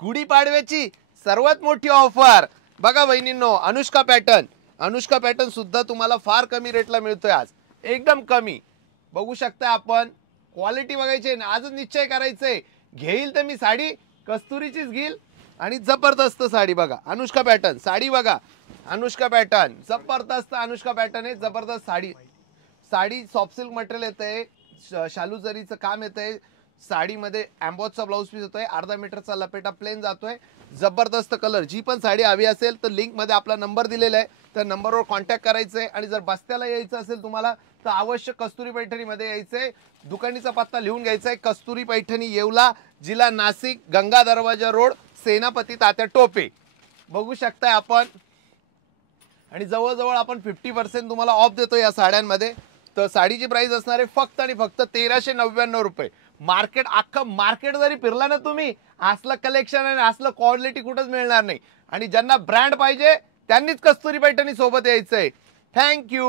गुढीपाडव्याची सर्वात मोठी ऑफर बघा बहिणींनो, अनुष्का पॅटर्न सुद्धा तुम्हाला फार कमी रेटला मिळतोय आज, एकदम कमी. बघू शकता आपण, क्वालिटी बघायची ना, आजच निश्चय करायचंय, घेईल तर मी साडी कस्तुरीचीच घेईल. आणि जबरदस्त साडी बघा, अनुष्का पॅटर्न साडी बघा, अनुष्का पॅटर्न जबरदस्त, अनुष्का पॅटर्न आहे जबरदस्त sari. Sari soft silk material येतंय, शालू जरीचं काम येतंय, साडीमध्ये एम्बॉसचा ब्लाऊज पीस येतोय, अर्धा मीटरचा लपेटा प्लेन जातोय, जबरदस्त कलर. जी पण साडी हवी असेल तर लिंक मध्ये आपला नंबर दिलेला आहे, त्या नंबरवर कॉन्टॅक्ट करायचंय. आणि जर बस्त्याला यायचं असेल तुम्हाला तर अवश्य कस्तुरी पैठणीमध्ये यायचंय. दुकानीचा पत्ता लिहून घ्यायचा आहे, कस्तुरी पैठणी येवला, जिल्हा नाशिक, गंगा दरवाजा रोड, सेनापती तात्या टोपे. बघू शकताय आपण. आणि जवळजवळ आपण 50% तुम्हाला ऑफ देतो या साड्यांमध्ये. तर साडीची प्राइस असणार आहे फक्त आणि फक्त 1399 रुपये. मार्केट, अख्खं मार्केट जरी फिरला ना तुम्ही, असलं कलेक्शन आणि असलं क्वालिटी कुठंच मिळणार नाही. आणि ज्यांना ब्रँड पाहिजे त्यांनीच कस्तुरी पैठणी सोबत यायचंय. थँक्यू.